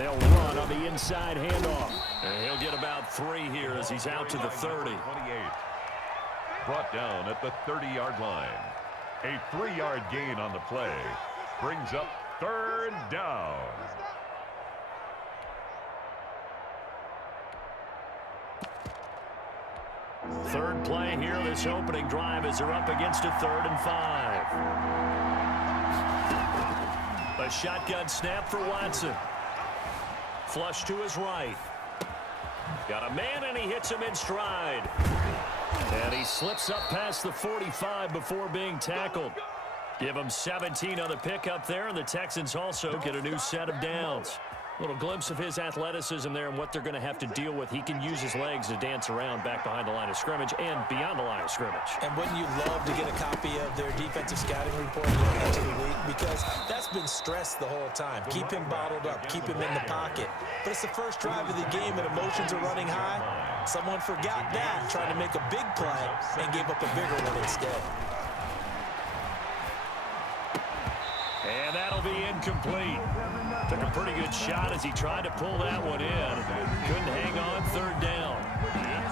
they'll run on the inside handoff. And he'll get about 3 here as he's out to the 30. 28. Brought down at the 30-yard line. A 3-yard gain on the play brings up 3rd down. Third play here, this opening drive as they're up against a 3rd and 5. A shotgun snap for Watson. Flush to his right. Got a man, and he hits him in stride. And he slips up past the 45 before being tackled. Give him 17 on the pickup there, and the Texans also get a new set of downs. A little glimpse of his athleticism there and what they're going to have to deal with. He can use his legs to dance around back behind the line of scrimmage and beyond the line of scrimmage. And wouldn't you love to get a copy of their defensive scouting report going into the week? Because that's been stressed the whole time. Keep him bottled up. Keep him in the pocket. But it's the first drive of the game and emotions are running high. Someone forgot that, trying to make a big play and gave up a bigger one instead. And that'll be incomplete. Took a pretty good shot as he tried to pull that one in. Couldn't hang on, 3rd down.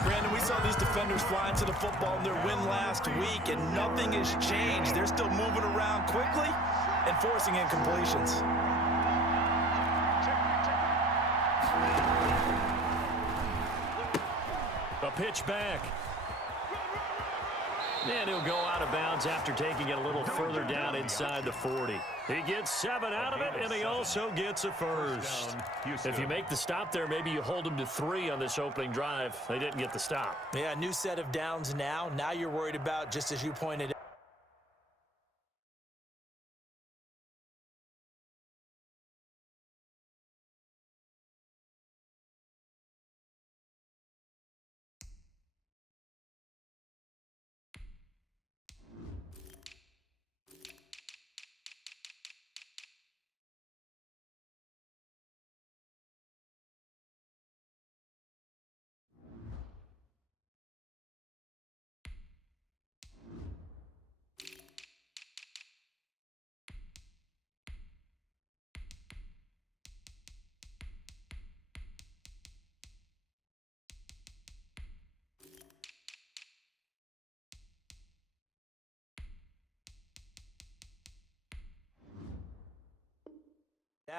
Brandon, we saw these defenders fly into the football in their win last week, and nothing has changed. They're still moving around quickly and forcing incompletions. A pitch back. And he'll go out of bounds after taking it a little further down inside the 40. He gets 7 out of it, and he also gets a first. If you make the stop there, maybe you hold him to 3 on this opening drive. They didn't get the stop. Yeah, new set of downs now. Now you're worried about, just as you pointed out,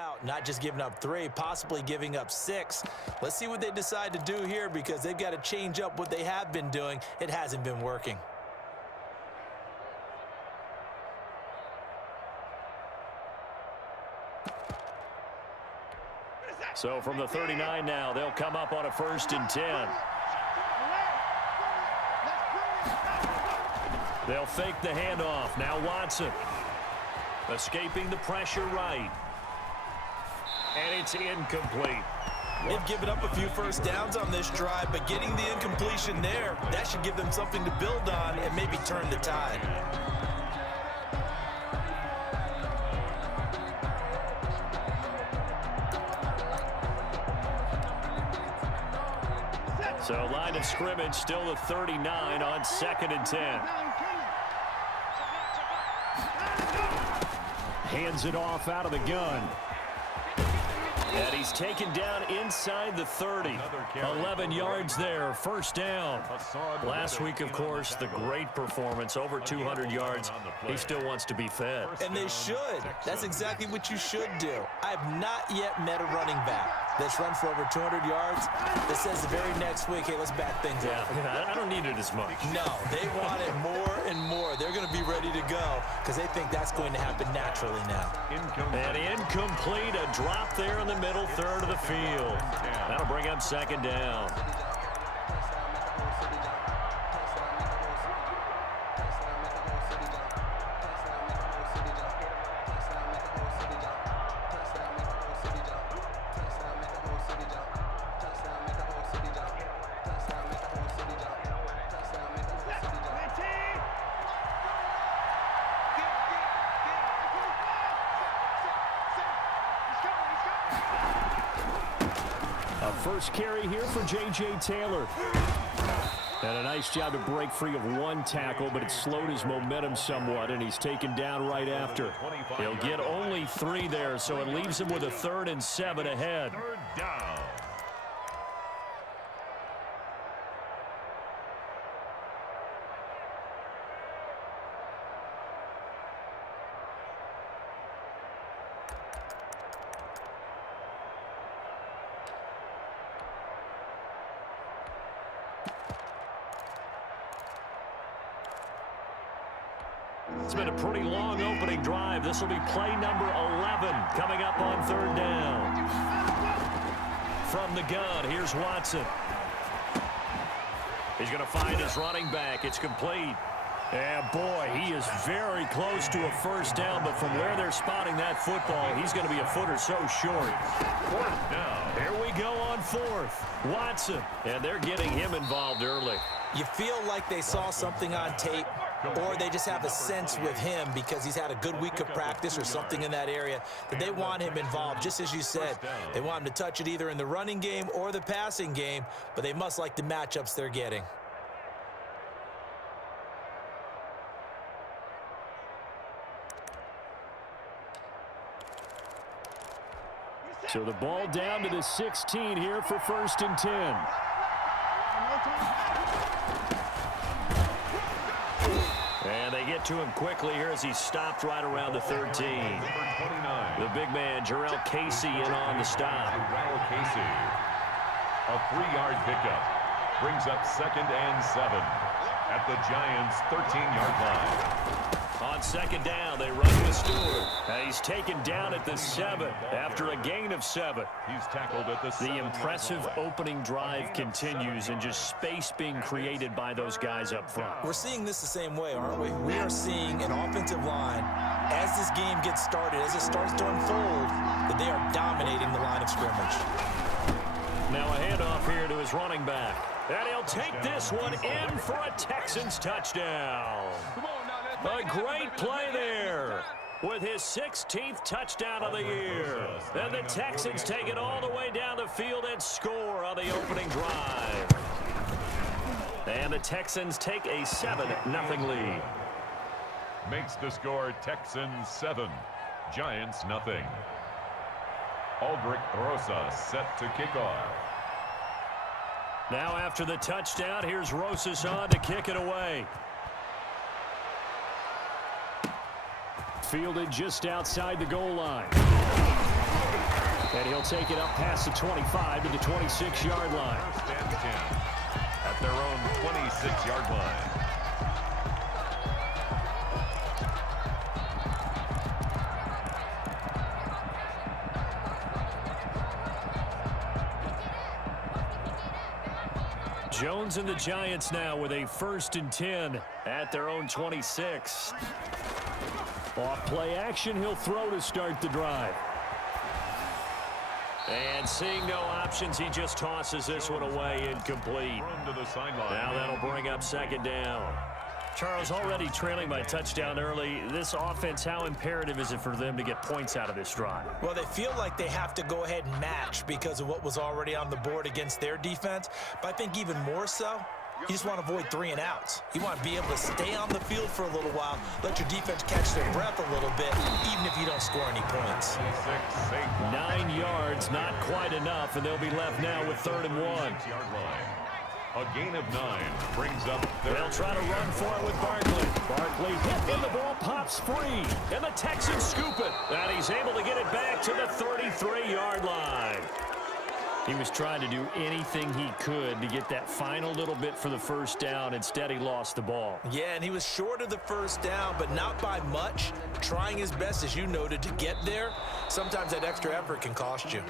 out, not just giving up 3, possibly giving up 6. Let's see what they decide to do here, because they've got to change up what they have been doing. It hasn't been working. So from the 39 now, they'll come up on a 1st and 10. They'll fake the handoff. Now Watson. Escaping the pressure right. And it's incomplete. They've given up a few first downs on this drive, but getting the incompletion there, that should give them something to build on and maybe turn the tide. So line of scrimmage still the 39 on 2nd and 10. Hands it off out of the gun. And he's taken down inside the 30. 11 yards there, 1st down. Last week, of course, the great performance, over 200 yards. He still wants to be fed. And they should. That's exactly what you should do. I have not yet met a running back that's run for over 200 yards that says the very next week, hey, let's back things up. Yeah, I don't need it as much. No, they want it more and more. They're going to be ready to go because they think that's going to happen naturally now. And incomplete, a drop there in the middle third of the field. That'll bring up 2nd down. First carry here for J.J. Taylor. And a nice job to break free of one tackle, but it slowed his momentum somewhat, and he's taken down right after. He'll get only 3 there, so it leaves him with a 3rd and 7 ahead. Third down. It's been a pretty long opening drive. This will be play number 11 coming up on 3rd down. From the gun, here's Watson. He's going to find his running back. It's complete. And boy, he is very close to a 1st down, but from where they're spotting that football, he's going to be a foot or so short. 4th down. Here we go on 4th. Watson, and they're getting him involved early. You feel like they saw something on tape, or they just have a sense with him because he's had a good week of practice or something in that area that they want him involved. Just as you said, they want him to touch it either in the running game or the passing game, but they must like the matchups they're getting. So the ball down to the 16 here for 1st and 10. And they get to him quickly here as he stopped right around the 13. The big man, Jarrell Casey, in on the stop. Jarrell Casey. A 3-yard pickup. Brings up 2nd and 7 at the Giants' 13-yard line. On 2nd down, they run with Stewart. And he's taken down at the 7 after a gain of 7. He's tackled at the 7. The impressive opening drive continues, and just space being created by those guys up front. We're seeing this the same way, aren't we? We are seeing an offensive line, as this game gets started, as it starts to unfold, that they are dominating the line of scrimmage. Now a handoff here to his running back. And he'll take this one in for a Texans touchdown. A great play there with his 16th touchdown of the year. And the Texans take it all the way down the field and score on the opening drive. And the Texans take a 7-0 lead. Makes the score Texans 7, Giants nothing. Aldrich Rosas set to kick off. Now after the touchdown, here's Rosas on to kick it away. Fielded just outside the goal line. And he'll take it up past the 25 to the 26-yard line. 1st and 10 at their own 26-yard line. Jones and the Giants now with a 1st and 10 at their own 26. Off play action, he'll throw to start the drive. And seeing no options, he just tosses this one away incomplete. To the sideline. Now that'll bring up 2nd down. Charles, already trailing by touchdown early. This offense, how imperative is it for them to get points out of this drive? Well, they feel like they have to go ahead and match because of what was already on the board against their defense. But I think even more so, you just want to avoid 3 and outs. You want to be able to stay on the field for a little while, let your defense catch their breath a little bit, even if you don't score any points. 9 yards, not quite enough, and they'll be left now with 3rd and 1. 6-yard line. A gain of 9 brings up their... They'll try to run for it with Barkley. Barkley hit, and the ball pops free. And the Texans scoop it. And he's able to get it back to the 33-yard line. He was trying to do anything he could to get that final little bit for the 1st down. Instead, he lost the ball. Yeah, and he was short of the 1st down, but not by much. Trying his best, as you noted, to get there. Sometimes that extra effort can cost you.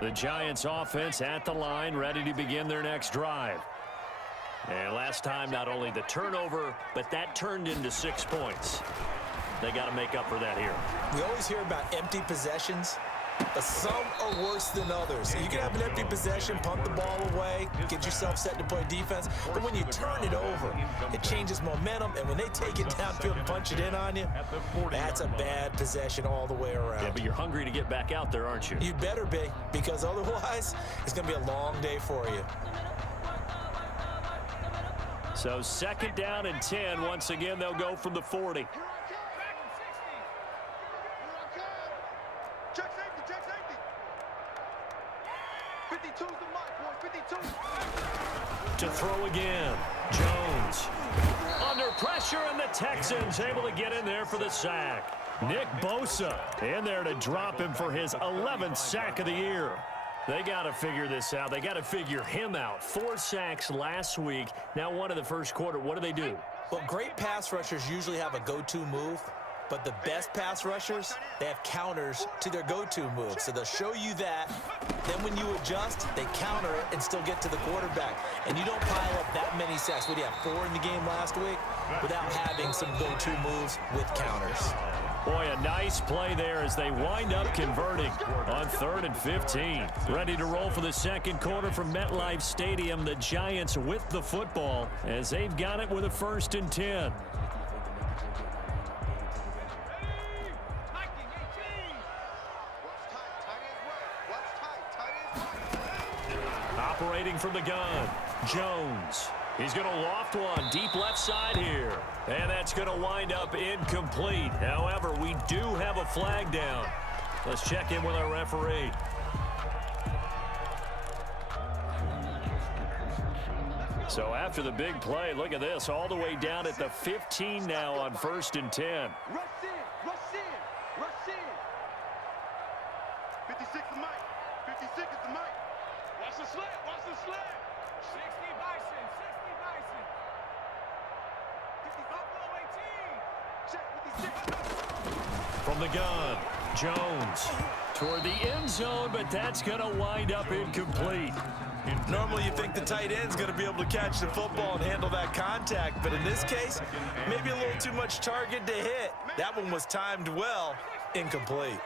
The Giants offense at the line, ready to begin their next drive. And last time, not only the turnover, but that turned into 6 points. They got to make up for that here. We always hear about empty possessions. but some are worse than others. You can have an empty possession, punt the ball away, get yourself set to play defense, but when you turn it over, it changes momentum, and when they take it downfield and punch it in on you, that's a bad possession all the way around. Yeah, but you're hungry to get back out there, aren't you? You better be, because otherwise, it's going to be a long day for you. So 2nd down and 10. Once again, they'll go from the 40. Check safety, check safety. 52's the mark, boys, 52. To throw again, Jones. Under pressure, and the Texans able to get in there for the sack. Nick Bosa in there to drop him for his 11th sack of the year. They got to figure this out. They got to figure him out. 4 sacks last week. Now one in the first quarter. What do? Well, great pass rushers usually have a go-to move, but the best pass rushers, they have counters to their go-to move. So they'll show you that. Then when you adjust, they counter it and still get to the quarterback. And you don't pile up that many sacks. What do you have, 4 in the game last week? Without having some go-to moves with counters. Boy, a nice play there as they wind up converting on 3rd and 15. Ready to roll for the second quarter from MetLife Stadium. The Giants with the football as they've got it with a 1st and 10. Operating from the gun, Jones. He's going to loft one deep left side here. And that's going to wind up incomplete. However, we do have a flag down. Let's check in with our referee. So after the big play, look at this. All the way down at the 15 now on 1st and 10. Rush in, rush in, rush in. 56 is Mike, 56 is the Mike. Watch the sled, watch the sled. 60 Bison, 60 Bison. 50 Buffalo 18. Check 56. From the gun, Jones toward the end zone, but that's going to wind up incomplete. Normally you think the tight end's going to be able to catch the football and handle that contact, but in this case, maybe a little too much target to hit. That one was timed well, incomplete.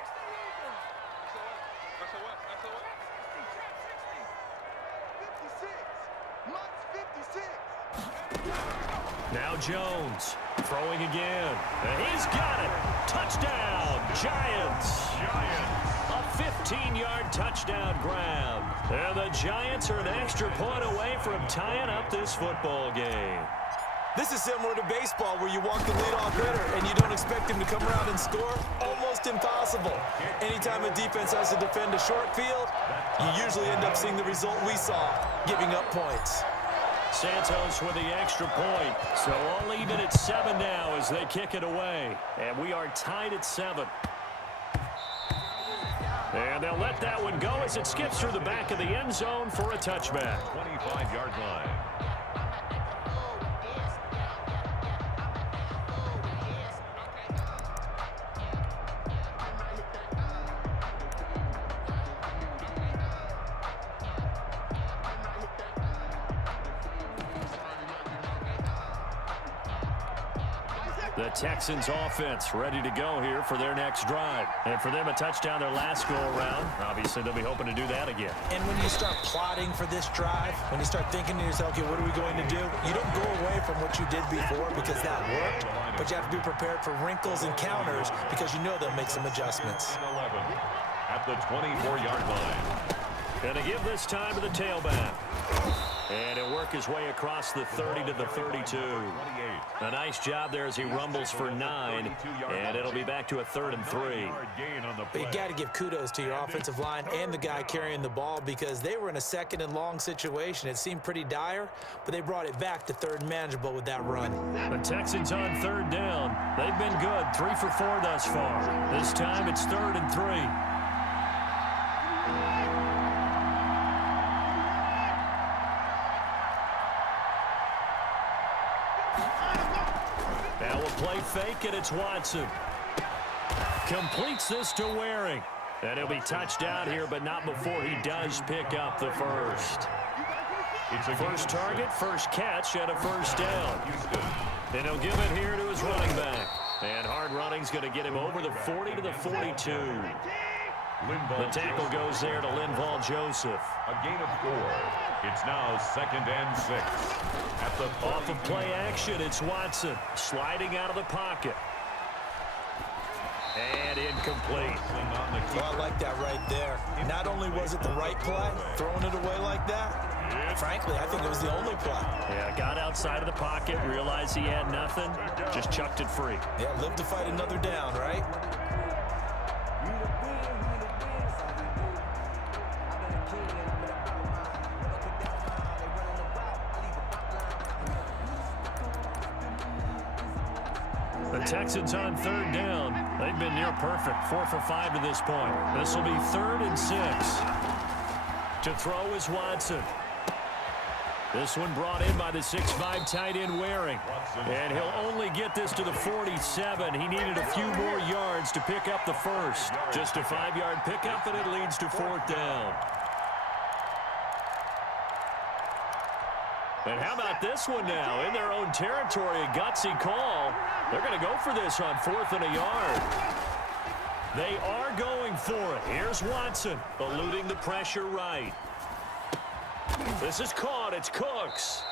Now Jones throwing again. And he's got it. Touchdown, Giants. A 15-yard touchdown grab. And the Giants are an extra point away from tying up this football game. This is similar to baseball where you walk the leadoff hitter and you don't expect him to come around and score. Almost impossible. Anytime a defense has to defend a short field, you usually end up seeing the result we saw, giving up points. Santos with the extra point. So all even at 7 now as they kick it away. And we are tied at 7. And they'll let that one go as it skips through the back of the end zone for a touchback. 25-yard line. The Texans offense ready to go here for their next drive. And for them, a touchdown their last go-around. Obviously, they'll be hoping to do that again. And when you start plotting for this drive, when you start thinking to yourself, okay, what are we going to do? You don't go away from what you did before because that worked, but you have to be prepared for wrinkles and counters because you know they'll make some adjustments. 11 at the 24-yard line. Going to give this time to the tailback. And he'll work his way across the 30 to the 32. A nice job there as he rumbles for 9. And it'll be back to a 3rd and 3. But you got to give kudos to your offensive line and the guy carrying the ball because they were in a 2nd and long situation. It seemed pretty dire, but they brought it back to 3rd and manageable with that run. The Texans on 3rd down. They've been good, 3 for 4 thus far. This time it's 3rd and 3. Now we'll play fake, and it's Watson. Completes this to Waring. And he'll be touched out here, but not before he does pick up the first. First target, first catch, and a first down. And he'll give it here to his running back. And hard running's going to get him over the 40 to the 42. Linval The tackle Joseph. goes there to Linval Joseph. A gain of 4. It's now 2nd and 6. At the Off of play action, it's Watson sliding out of the pocket. And incomplete. Well, I like that right there. Not only was it the right play, throwing it away like that, frankly, I think it was the only play. Yeah, got outside of the pocket, realized he had nothing, just chucked it free. Yeah, live to fight another down, right? The Texans on 3rd down. They've been near perfect, 4 for 5 to this point. This will be 3rd and 6. To throw is Watson. This one brought in by the 6'5" tight end Waring. And he'll only get this to the 47. He needed a few more yards to pick up the first. Just a 5-yard pickup, and it leads to 4th down. And how about this one now? In their own territory, a gutsy call. They're going to go for this on 4th and a yard. They are going for it. Here's Watson, eluding the pressure right. This is caught. It's Cooks.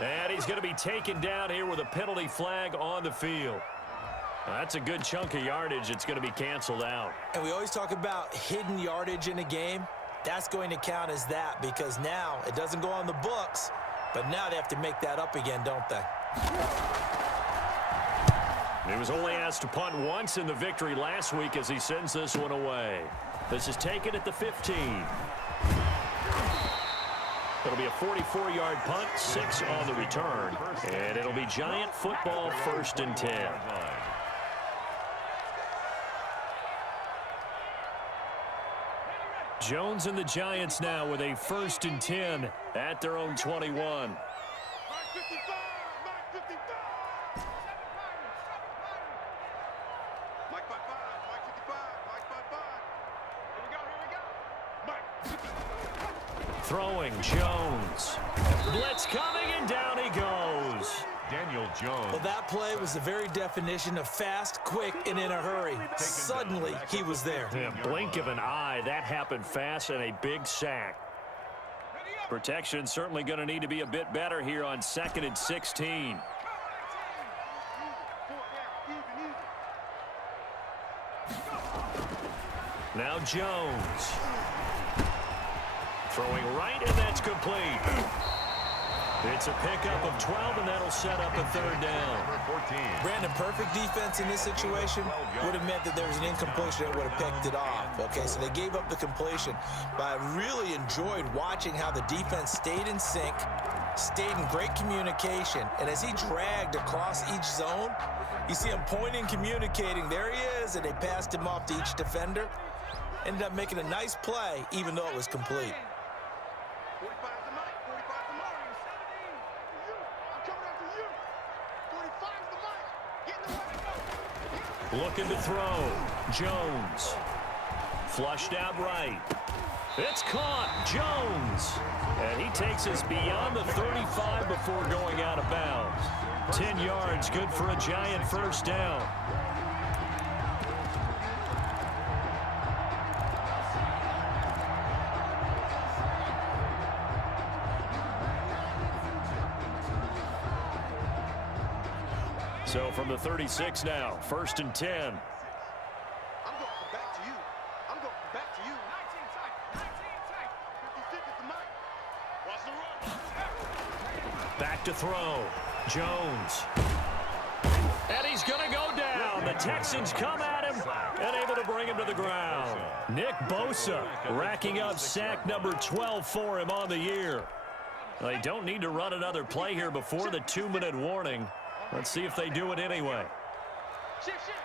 And he's going to be taken down here with a penalty flag on the field. That's a good chunk of yardage. It's going to be canceled out. And we always talk about hidden yardage in a game. That's going to count as that because now it doesn't go on the books, but now they have to make that up again, don't they? He was only asked to punt once in the victory last week as he sends this one away. This is taken at the 15. It'll be a 44-yard punt, 6 on the return, and it'll be Giant football 1st and 10. Jones and the Giants now with a 1st and 10 at their own 21. Mike 55! Mike 55! Mike 55! Mike 55! Mike 55! Here we go, here we go! Mike! Throwing, Jones. Blitz coming, and down he goes. Daniel Jones. Well, that play was the very definition of fast, quick, and in a hurry. Suddenly, he was there. Yeah, blink of an eye, that happened fast, and a big sack. Protection certainly going to need to be a bit better here on 2nd and 16. Now Jones. Throwing right, and that's complete. It's a pickup of 12, and that'll set up a 3rd down. Number 14. Brandon, perfect defense in this situation would have meant that there was an incompletion that would have picked it off. Okay, so they gave up the completion. But I really enjoyed watching how the defense stayed in sync, stayed in great communication, and as he dragged across each zone, you see him pointing, communicating. There he is, and they passed him off to each defender. Ended up making a nice play, even though it was complete. 45 the mic. 45 the mic. 17. I'm coming after you. 45 the mic. Get in the way. Looking to throw. Jones. Flushed out right. It's caught. Jones. And he takes us beyond the 35 before going out of bounds. 10 yards, good for a Giant 1st down. So from the 36 now, 1st and 10. I'm going back to you. I'm going back to you. 19 tight. 19 tight. 56 at the mic. Watch the run. Back to throw. Jones. And he's going to go down. The Texans come at him and able to bring him to the ground. Nick Bosa racking up sack number 12 for him on the year. They don't need to run another play here before the 2-minute warning. Let's see if they do it anyway. Shift, shift.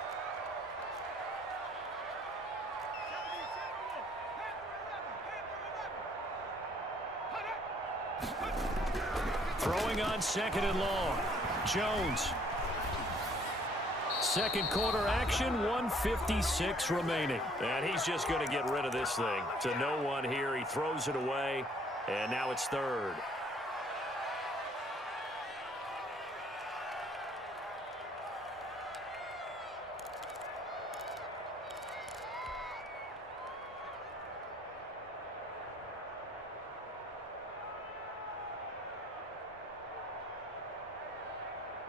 Throwing on 2nd and long. Jones. Second quarter action, 1:56 remaining. And he's just going to get rid of this thing. To no one here. He throws it away. And now it's 3rd.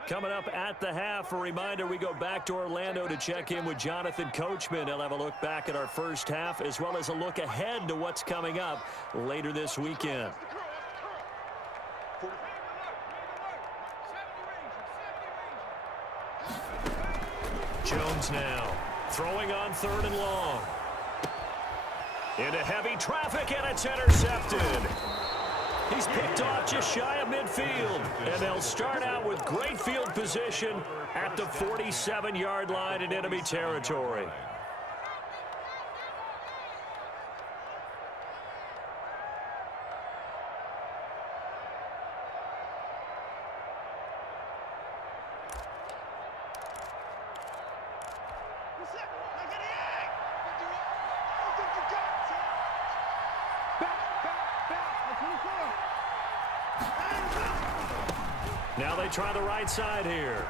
Coming up at the half, a reminder we go back to Orlando to check in with Jonathan Coachman. He'll have a look back at our first half as well as a look ahead to what's coming up later this weekend. Jones now throwing on 3rd and long. Into heavy traffic, and it's intercepted. He's picked off just shy of midfield, and they'll start out with great field position at the 47-yard line in enemy territory. Now they try the right side here.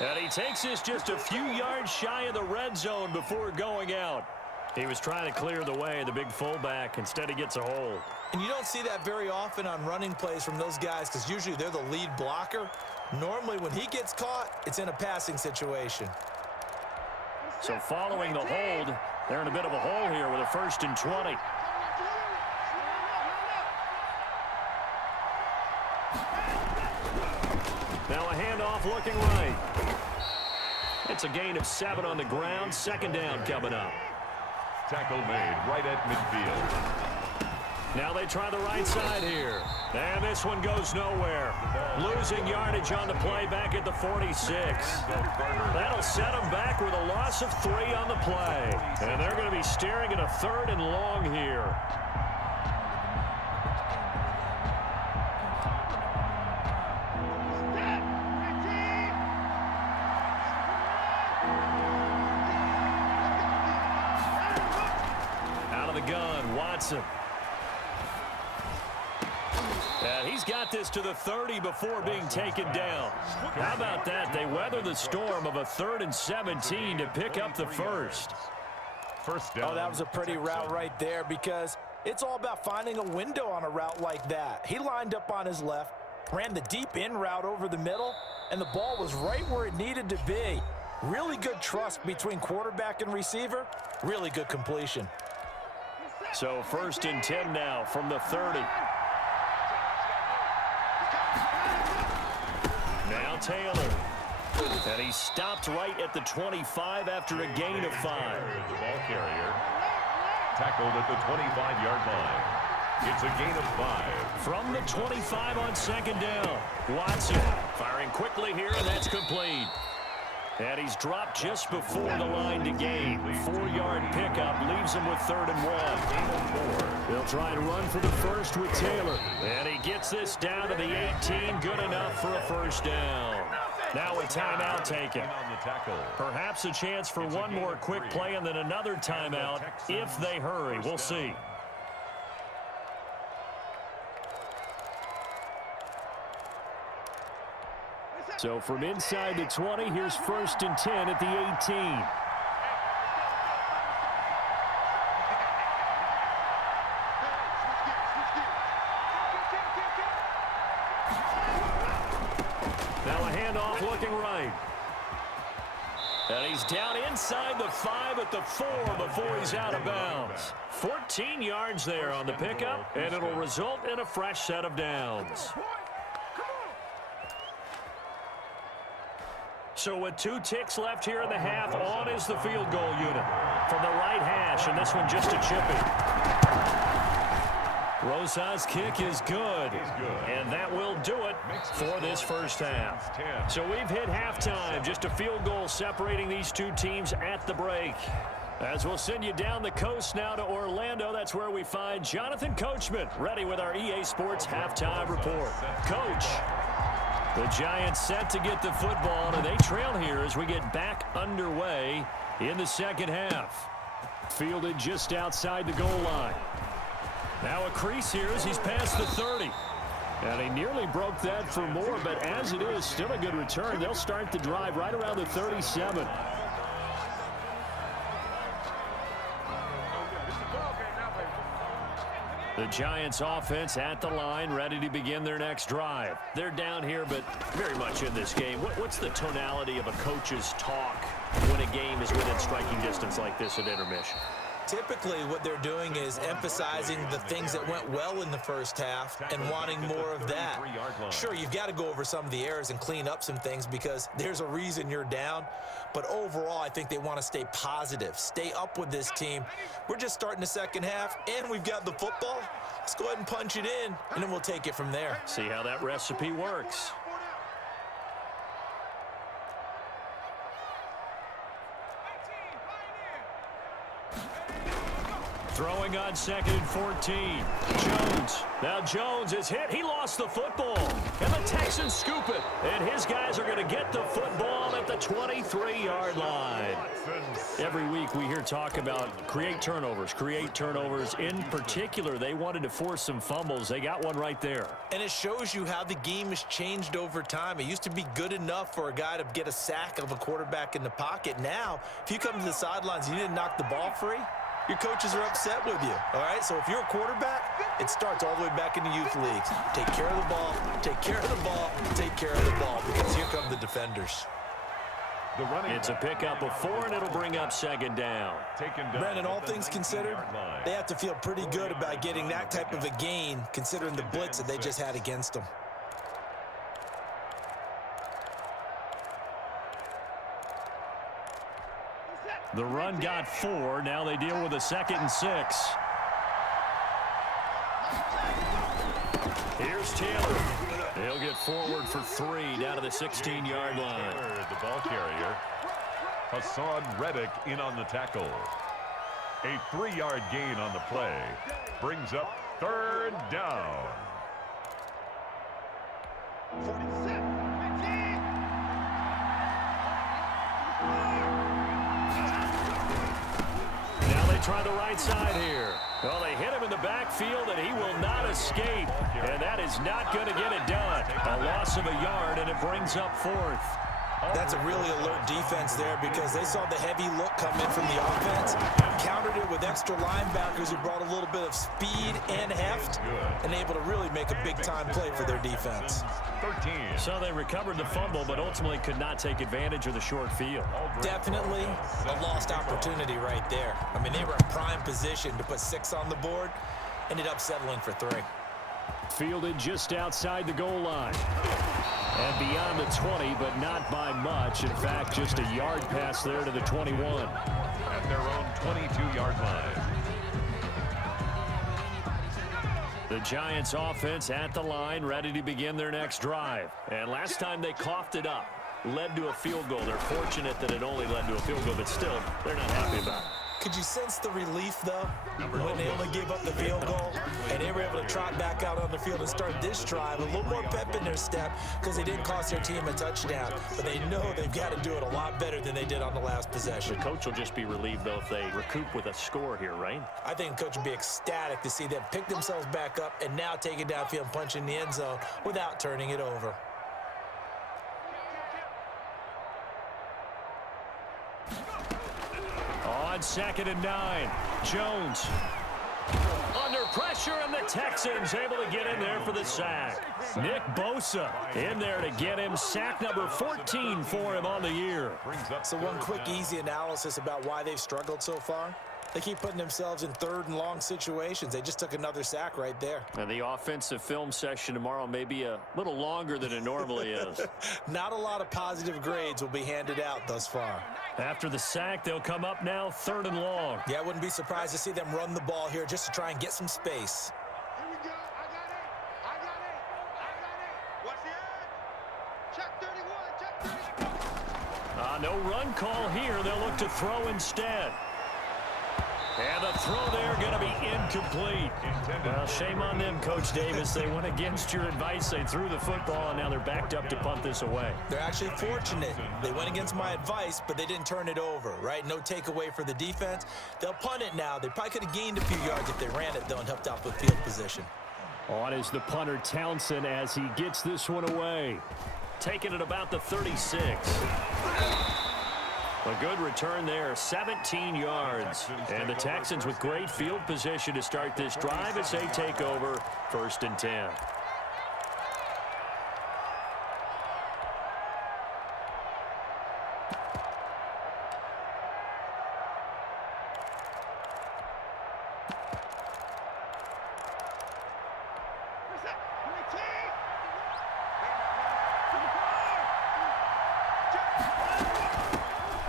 And he takes this just a few yards shy of the red zone before going out. He was trying to clear the way, the big fullback. Instead, he gets a hold. And you don't see that very often on running plays from those guys because usually they're the lead blocker. Normally, when he gets caught, it's in a passing situation. So following the hold, they're in a bit of a hole here with a 1st and 20. Now a handoff looking right. It's a gain of 7 on the ground. 2nd down coming up. Tackle made right at midfield. Now they try the right side here. And this one goes nowhere. Losing yardage on the play back at the 46. That'll set them back with a loss of 3 on the play. And they're going to be staring at a 3rd and long here. Watson. And he's got this to the 30 before being taken down. How about that? They weather the storm of a 3rd and 17 to pick up the first. First down. Oh, that was a pretty route right there because it's all about finding a window on a route like that. He lined up on his left, ran the deep in route over the middle, and the ball was right where it needed to be. Really good trust between quarterback and receiver. Really good completion. So 1st and 10 now from the 30. Now Taylor. And he stopped right at the 25 after a gain of 5. The ball carrier tackled at the 25-yard line. It's a gain of 5. From the 25 on 2nd down. Watson firing quickly here, and that's complete. And he's dropped just before the line to gain. 4-yard pickup leaves him with 3rd and 1. They'll try to run for the first with Taylor. And he gets this down to the 18. Good enough for a 1st down. Now a timeout taken. Perhaps a chance for one more quick play and then another timeout if they hurry. We'll see. So from inside the 20, here's 1st and 10 at the 18. Now a handoff looking right. And he's down inside the 5 at the 4 before he's out of bounds. 14 yards there on the pickup, and it'll result in a fresh set of downs. So with 2 ticks left here in the half, on is the field goal unit from the right hash, and this one just a chippy. Rosa's kick is good, and that will do it for this first half. So we've hit halftime, just a field goal separating these 2 teams at the break. As we'll send you down the coast now to Orlando, that's where we find Jonathan Coachman, ready with our EA Sports halftime report. Coach. The Giants set to get the football, and they trail here as we get back underway in the second half. Fielded just outside the goal line. Now a crease here as he's past the 30. And he nearly broke that for more, but as it is, still a good return. They'll start the drive right around the 37. The Giants offense at the line, ready to begin their next drive. They're down here, but very much in this game. What's the tonality of a coach's talk when a game is within striking distance like this at intermission? Typically, what they're doing is emphasizing the things that went well in the first half and wanting more of that. Sure, you've got to go over some of the errors and clean up some things because there's a reason you're down. But overall, I think they want to stay positive, stay up with this team. We're just starting the second half, and we've got the football. Let's go ahead and punch it in, and then we'll take it from there. See how that recipe works. Throwing on 2nd and 14. Jones. Now Jones is hit. He lost the football. And the Texans scoop it. And his guys are going to get the football at the 23-yard line. Every week we hear talk about create turnovers. In particular, they wanted to force some fumbles. They got one right there. And it shows you how the game has changed over time. It used to be good enough for a guy to get a sack of a quarterback in the pocket. Now, if you come to the sidelines and you didn't knock the ball free, your coaches are upset with you, all right? So if you're a quarterback, it starts all the way back in the youth leagues. Take care of the ball, take care of the ball, take care of the ball, because here come the defenders. It's a pickup of 4, and it'll bring up 2nd down. Brandon, all things considered, they have to feel pretty good about getting that type of a gain, considering the blitz that they just had against them. The run got 4. Now they deal with a 2nd and 6. Here's Taylor. He'll get forward for 3 down to the 16-yard line. The ball carrier, Hassan Reddick, in on the tackle. A 3-yard gain on the play brings up 3rd down. 47. Try the right side here. Well, they hit him in the backfield, and he will not escape. And that is not going to get it done. A loss of a yard, and it brings up 4th. That's a really alert defense there because they saw the heavy look come in from the offense, countered it with extra linebackers who brought a little bit of speed and heft, and able to really make a big-time play for their defense. 13. So they recovered the fumble, but ultimately could not take advantage of the short field. Definitely a lost opportunity right there. I mean, they were in prime position to put 6 on the board, ended up settling for 3. Fielded just outside the goal line. And beyond the 20, but not by much. In fact, just a yard pass there to the 21. At their own 22-yard line. The Giants offense at the line, ready to begin their next drive. And last time they coughed it up, led to a field goal. They're fortunate that it only led to a field goal, but still, they're not happy about it. Could you sense the relief, though, when they only gave up the field goal and they were able to trot back out on the field and start this drive? A little more pep in their step because they didn't cost their team a touchdown, but they know they've got to do it a lot better than they did on the last possession. The coach will just be relieved, though, if they recoup with a score here, right? I think the coach would be ecstatic to see them pick themselves back up and now take it downfield and punch in the end zone without turning it over. On 2nd and 9, Jones under pressure, and the Texans able to get in there for the sack. Nick Bosa in there to get him sack number 14 for him on the year. So one quick, easy analysis about why they've struggled so far. They keep putting themselves in 3rd and long situations. They just took another sack right there. And the offensive film session tomorrow may be a little longer than it normally is. Not a lot of positive grades will be handed out thus far. After the sack, they'll come up now 3rd and long. Yeah, I wouldn't be surprised to see them run the ball here just to try and get some space. Here we go. I got it. Watch the edge. Check 31. Check 31. No run call here. They'll look to throw instead. And the throw there going to be incomplete. Well, shame on them, Coach Davis. They went against your advice. They threw the football, and now they're backed up to punt this away. They're actually fortunate. They went against my advice, but they didn't turn it over, right? No takeaway for the defense. They'll punt it now. They probably could have gained a few yards if they ran it, though, and helped out with field position. On is the punter, Townsend, as he gets this one away. Taking it about the 36. A good return there, 17 yards. And the Texans with great field position to start this drive as they take over 1st and 10.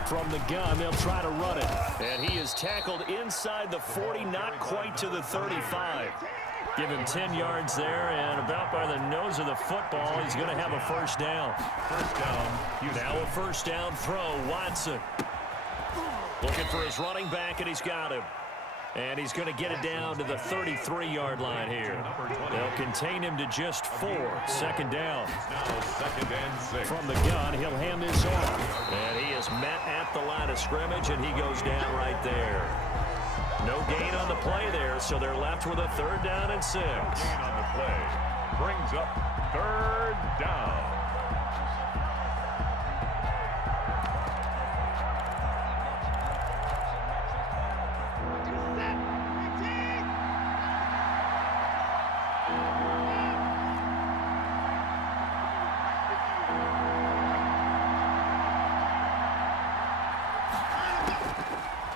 From the gun, they'll try to run it. And he is tackled inside the 40, not quite to the 35. Give him 10 yards there, and about by the nose of the football, he's going to have a first down. First down. Now a first down throw, Watson. Looking for his running back, and he's got him. And he's going to get it down to the 33-yard line here. They'll contain him to just 4. 2nd down. Now 2nd and 6. From the gun, he'll hand this off. And he is met at the line of scrimmage, and he goes down right there. No gain on the play there, so they're left with a 3rd down and 6. Gain on the play brings up 3rd down.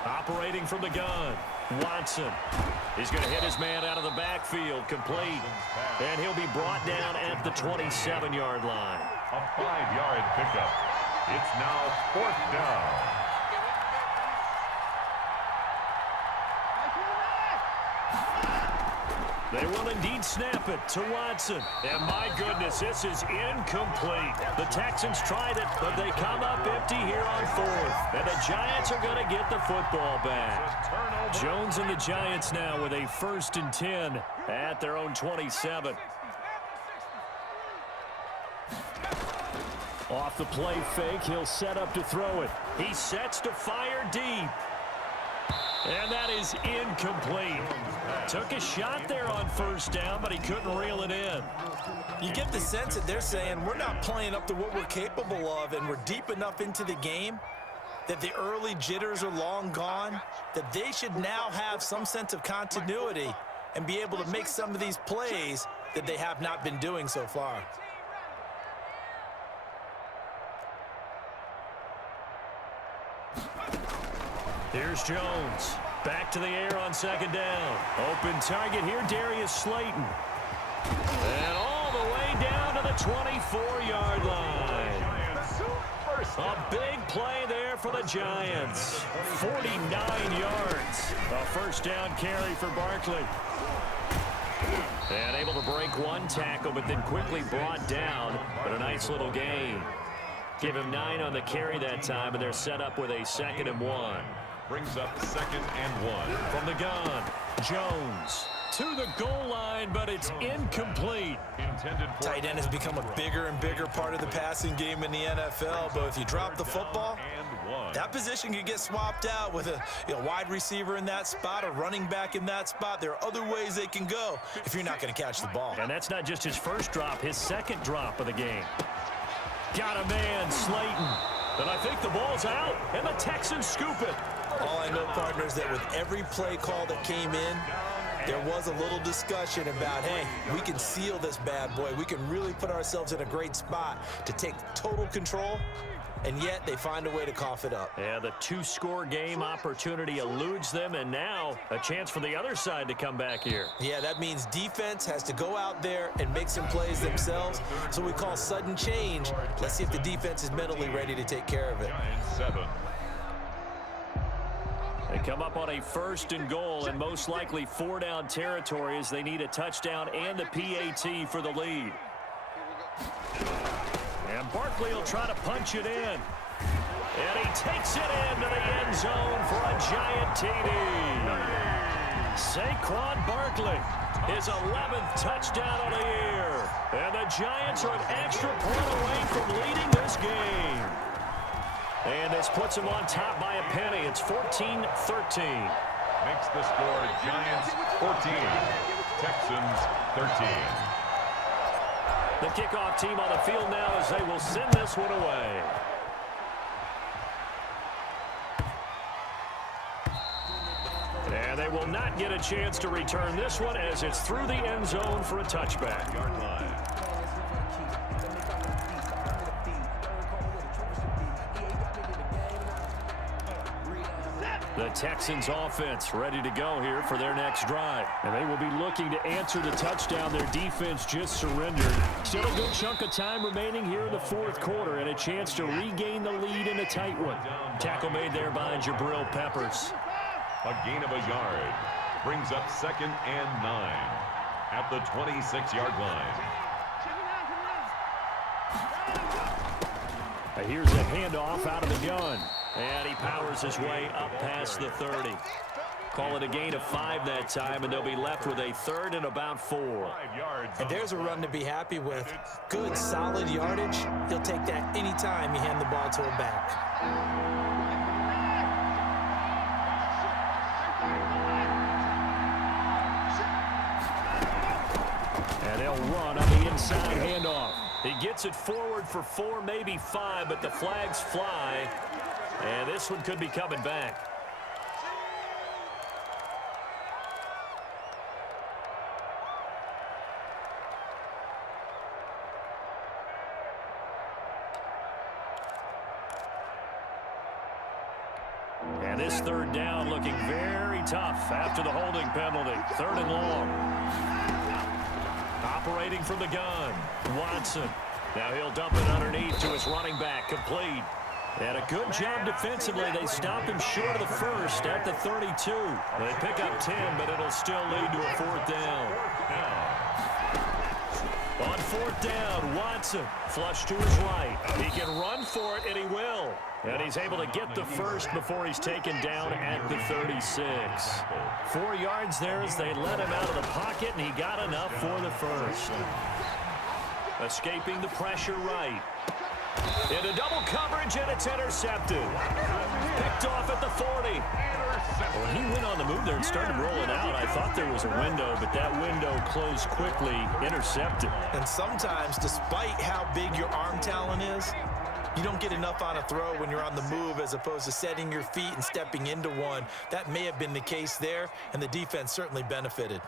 Operating from the gun, Watson. He's going to hit his man out of the backfield, complete. And he'll be brought down at the 27-yard line. A 5-yard pickup. It's now 4th down. They will indeed snap it to Watson. And my goodness, this is incomplete. The Texans tried it, but they come up empty here on 4th. And the Giants are going to get the football back. Jones and the Giants now with a 1st and 10 at their own 27. Off the play fake, he'll set up to throw it. He sets to fire deep. And that is incomplete. Took a shot there on 1st down, but he couldn't reel it in. You get the sense that they're saying we're not playing up to what we're capable of, and we're deep enough into the game that the early jitters are long gone, that they should now have some sense of continuity and be able to make some of these plays that they have not been doing so far. Here's Jones. Back to the air on 2nd down. Open target here, Darius Slayton. And all the way down to the 24-yard line. A big play there for the Giants. 49 yards. A 1st down carry for Barkley. And able to break one tackle, but then quickly brought down. But a nice little gain. Give him 9 on the carry that time, and they're set up with a 2nd and 1. Brings up 2nd and 1. From the gun, Jones to the goal line, but it's incomplete. Intended for Tight end has become a bigger and bigger part of the passing game in the NFL, but if you drop the football, that position could get swapped out with a wide receiver in that spot, a running back in that spot. There are other ways they can go if you're not going to catch the ball. And that's not just his 1st drop, his 2nd drop of the game. Got a man, Slayton. And I think the ball's out, and the Texans scoop it. All I know, partners, that with every play call that came in, there was a little discussion about, hey, we can seal this bad boy. We can really put ourselves in a great spot to take total control, and yet they find a way to cough it up. Yeah, the 2-score game opportunity eludes them, and now a chance for the other side to come back here. Yeah, that means defense has to go out there and make some plays themselves. So we call sudden change. Let's see if the defense is mentally ready to take care of it. Giants 7. They come up on a 1st and goal, and most likely 4-down territory as they need a touchdown and the PAT for the lead. And Barkley will try to punch it in. And he takes it into the end zone for a Giant TD. Saquon Barkley, his 11th touchdown of the year. And the Giants are an extra point away from leading this game. And this puts them on top by a penny. It's 14-13. Makes the score Giants 14, Texans 13. The kickoff team on the field now as they will send this one away. will not get a chance to return this one as it's through the end zone for a touchback. Yard line. The Texans offense ready to go here for their next drive. And they will be looking to answer the touchdown their defense just surrendered. Still a good chunk of time remaining here in the fourth quarter and a chance to regain the lead in a tight one. Tackle made there by Jabril Peppers. A gain of a yard. Brings up 2nd and 9 at the 26-yard line. Here's a handoff out of the gun. And he powers his way up past the 30. Call it a gain of 5 that time, and they'll be left with a 3rd and about 4. And there's a run to be happy with. Good, solid yardage. He'll take that anytime you hand the ball to him back. And they'll run on the inside handoff. He gets it forward for 4, maybe 5, but the flags fly. And this one could be coming back. And this 3rd down looking very tough after the holding penalty. 3rd and long. Operating from the gun, Watson. Now he'll dump it underneath to his running back, complete. And a good job defensively. They stop him short of the 1st at the 32. They pick up 10, but it'll still lead to a 4th down. On 4th down, Watson flush to his right. He can run for it, and he will. And he's able to get the 1st before he's taken down at the 36. 4 yards there as they let him out of the pocket, and he got enough for the 1st. Escaping the pressure right. Into double coverage, and it's intercepted. Picked off at the 40. Well, he went on the move there and started rolling out. I thought there was a window, but that window closed quickly, intercepted. And sometimes, despite how big your arm talent is, you don't get enough on a throw when you're on the move as opposed to setting your feet and stepping into one. That may have been the case there, and the defense certainly benefited.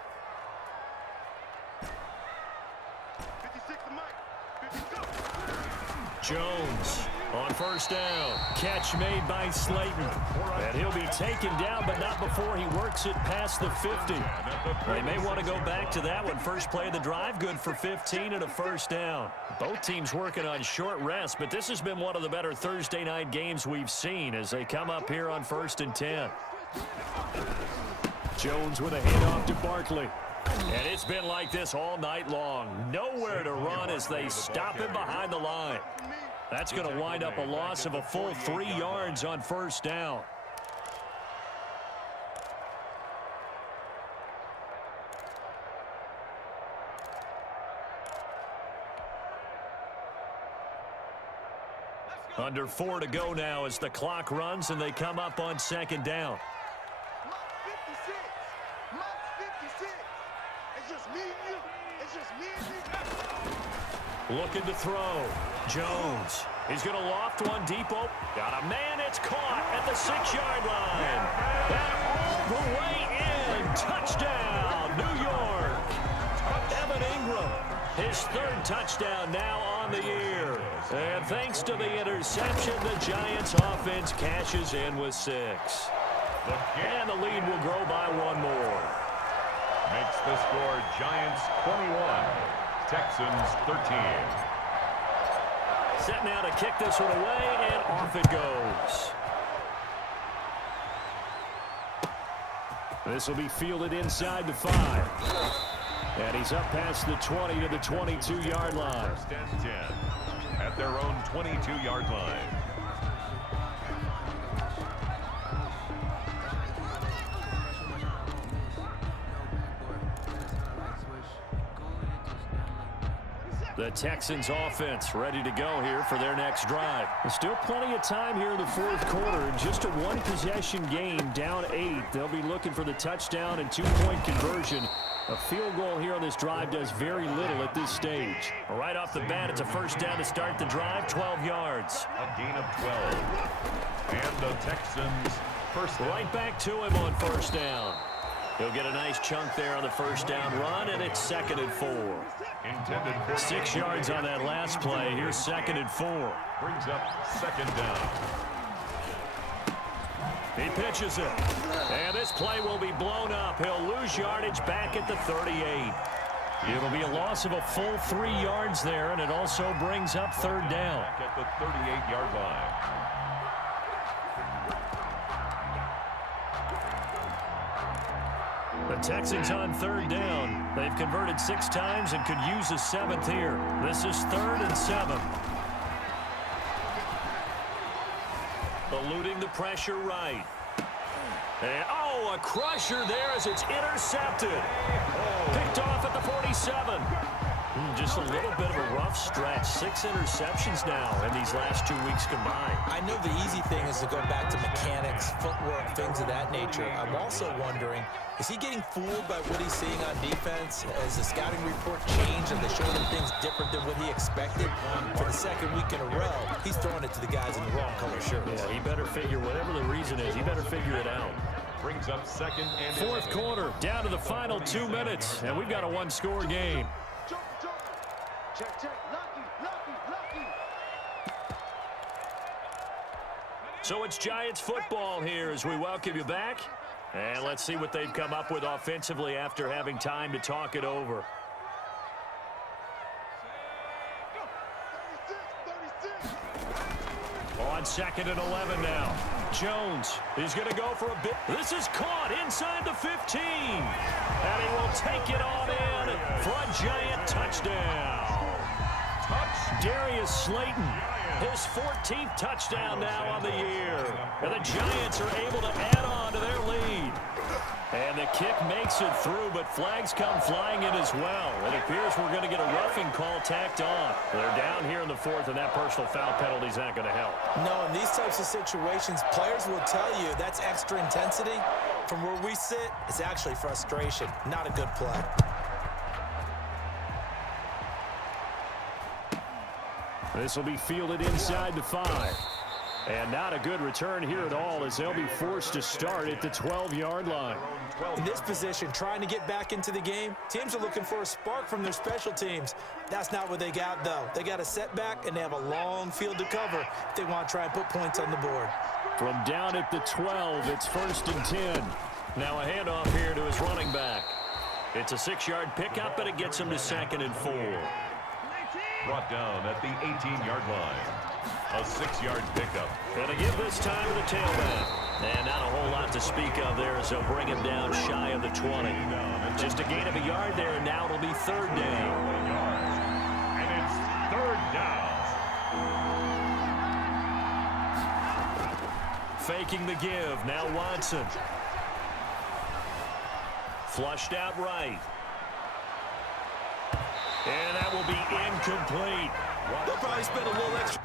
Jones on 1st down. Catch made by Slayton. And he'll be taken down, but not before he works it past the 50. They may want to go back to that one. First play of the drive, good for 15 and a 1st down. Both teams working on short rest, but this has been one of the better Thursday night games we've seen as they come up here on 1st and 10. Jones with a handoff to Barkley. And it's been like this all night long. Nowhere to run as they stop him behind the line. That's going to wind up a loss of a full 3 yards on 1st down. Under 4 to go now as the clock runs and they come up on 2nd down. Looking to throw. Jones. He's going to loft one deep. Got a man. It's caught at the 6-yard line. And all the way in. Touchdown, New York. Evan Ingram. His 3rd touchdown now on the year. And thanks to the interception, the Giants offense cashes in with 6. And the lead will grow by 1 more. Makes the score Giants 21. Texans 13. Set now to kick this one away, and off it goes. This will be fielded inside the 5. And he's up past the 20 to the 22-yard line. 1st and 10 at their own 22-yard line. The Texans offense ready to go here for their next drive. There's still plenty of time here in the 4th quarter. Just a 1-possession game, down 8. They'll be looking for the touchdown and 2-point conversion. A field goal here on this drive does very little at this stage. Right off the bat, it's a 1st down to start the drive, 12 yards. A gain of 12. And the Texans first. Right back to him on 1st down. He'll get a nice chunk there on the first down run, and it's 2nd and 4. 6 yards on that last play. Here's 2nd and 4. Brings up 2nd down. He pitches it. And this play will be blown up. He'll lose yardage back at the 38. It'll be a loss of a full 3 yards there, and it also brings up 3rd down. Back at the 38-yard line. The Texans on 3rd down. They've converted 6 times and could use a 7th here. This is 3rd and 7. Eluding the pressure right. And, a crusher there as it's intercepted. Picked off at the 47. Just a little bit of a rough stretch. 6 interceptions now in these last 2 weeks combined. I know the easy thing is to go back to mechanics, footwork, things of that nature. I'm also wondering, is he getting fooled by what he's seeing on defense? Has the scouting report changed? Are they showing him things different than what he expected? For the 2nd week in a row, he's throwing it to the guys in the wrong color shirts. Yeah, he better figure, whatever the reason is, he better figure it out. Brings up 2nd and 4th quarter, down to the final 2 minutes, and we've got a 1-score game. Check, check. Lucky. So it's Giants football here as we welcome you back. And let's see what they've come up with offensively after having time to talk it over. 36. On 2nd and 11 now. Jones is going to go for a bit. This is caught inside the 15. And he will take it on in for a Giant touchdown. Darius Slayton, his 14th touchdown now on the year. And the Giants are able to add on to their lead. And the kick makes it through, but flags come flying in as well. It appears we're going to get a roughing call tacked on. They're down here in the 4th, and that personal foul penalty is not going to help. No, in these types of situations, players will tell you that's extra intensity. From where we sit, it's actually frustration, not a good play. This will be fielded inside the 5. And not a good return here at all as they'll be forced to start at the 12-yard line. In this position, trying to get back into the game, teams are looking for a spark from their special teams. That's not what they got, though. They got a setback, and they have a long field to cover if they want to try and put points on the board. From down at the 12, it's 1st and 10. Now a handoff here to his running back. It's a 6-yard pickup, but it gets him to 2nd and 4. Brought down at the 18-yard line. A 6-yard pickup. And to give this time to the tailback. And not a whole lot to speak of there as they'll bring him down shy of the 20. Just a gain of a yard there, and now it'll be 3rd down. And it's 3rd down. Faking the give. Now Watson. Flushed out right. And that will be incomplete. They'll probably spend a little extra.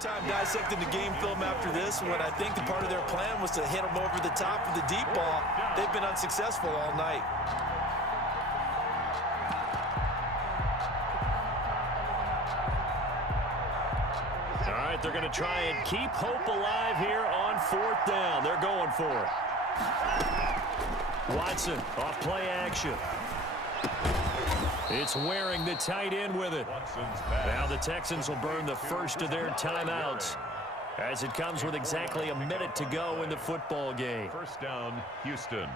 Time dissecting the game film after this when I think the part of their plan was to hit them over the top of the deep ball. They've been unsuccessful all night. All right, they're going to try and keep hope alive here on 4th down. They're going for it. Watson off play action. It's wearing the tight end with it. Now the Texans will burn the first of their timeouts as it comes with exactly a minute to go in the football game. 1st down, Houston.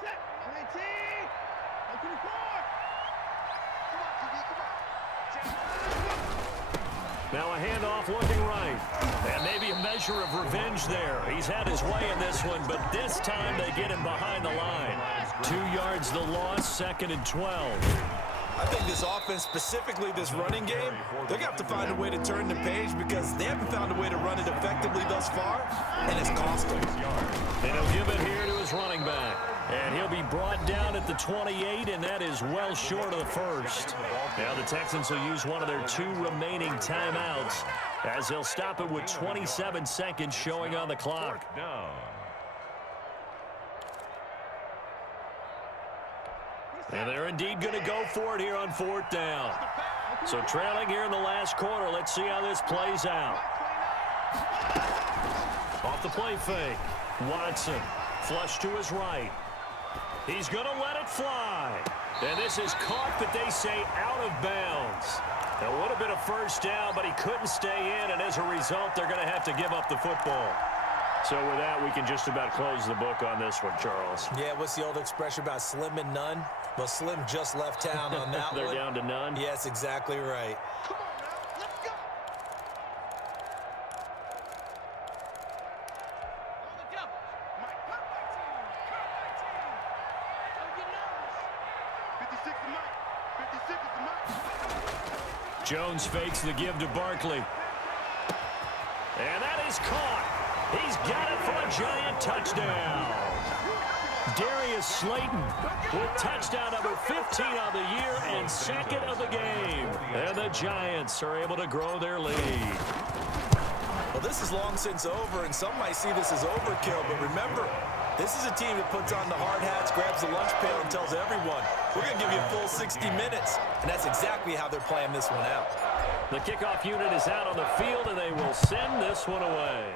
26, 19, 24. Now a handoff looking right. And maybe a measure of revenge there. He's had his way in this one, but this time they get him behind the line. 2 yards the loss, 2nd and 12. I think this offense, specifically this running game, they're going to have to find a way to turn the page because they haven't found a way to run it effectively thus far, and it's cost them. And he'll give it here to his running back. And he'll be brought down at the 28, and that is well short of the first. Now the Texans will use one of their 2 remaining timeouts as they'll stop it with 27 seconds showing on the clock. And they're indeed going to go for it here on 4th down. So trailing here in the last quarter. Let's see how this plays out. Off the play fake. Watson, flush to his right. He's going to let it fly. And this is caught, but they say out of bounds. That would have been a first down, but he couldn't stay in, and as a result, they're going to have to give up the football. So with that, we can just about close the book on this one, Charles. Yeah, what's the old expression about slim and none? Well, Slim just left town on that They're one. down to none? Yes, exactly right. Come on now, let's go. On the double. Mike, hurt my team. Hurt my team. Don't get nervous. 56 to Mike. 56 to Mike. Jones fakes the give to Barkley. And that is caught. He's got it for a Giant touchdown. Darius Slayton with touchdown number 15 on the year and 2nd of the game. And the Giants are able to grow their lead. Well, this is long since over, and some might see this as overkill, but remember, this is a team that puts on the hard hats, grabs the lunch pail, and tells everyone, we're going to give you a full 60 minutes. And that's exactly how they're playing this one out. The kickoff unit is out on the field, and they will send this one away.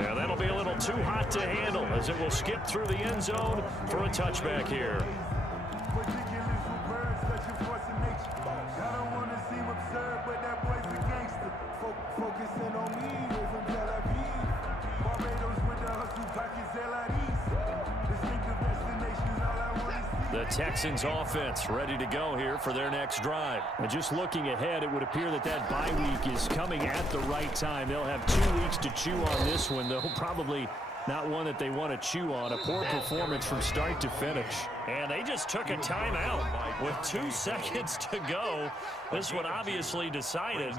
Yeah, that'll be a little too hot to handle as it will skip through the end zone for a touchback here. The Texans offense ready to go here for their next drive. And just looking ahead, it would appear that that bye week is coming at the right time. They'll have 2 weeks to chew on this one, though probably not one that they want to chew on. A poor performance from start to finish. And they just took a timeout with 2 seconds to go. This one obviously decided.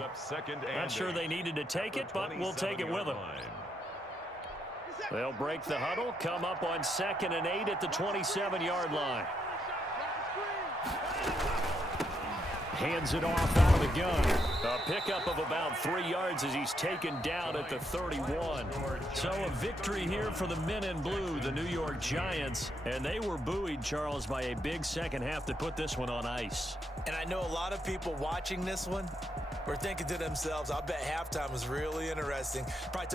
Not sure they needed to take it, but we'll take it with them. They'll break the huddle, come up on 2nd and 8 at the 27-yard line. Hands it off out of the gun. A pickup of about 3 yards as he's taken down at the 31. So a victory here for the men in blue, the New York Giants. And they were buoyed, Charles, by a big second half to put this one on ice. And I know a lot of people watching this one were thinking to themselves, I bet halftime was really interesting. Probably took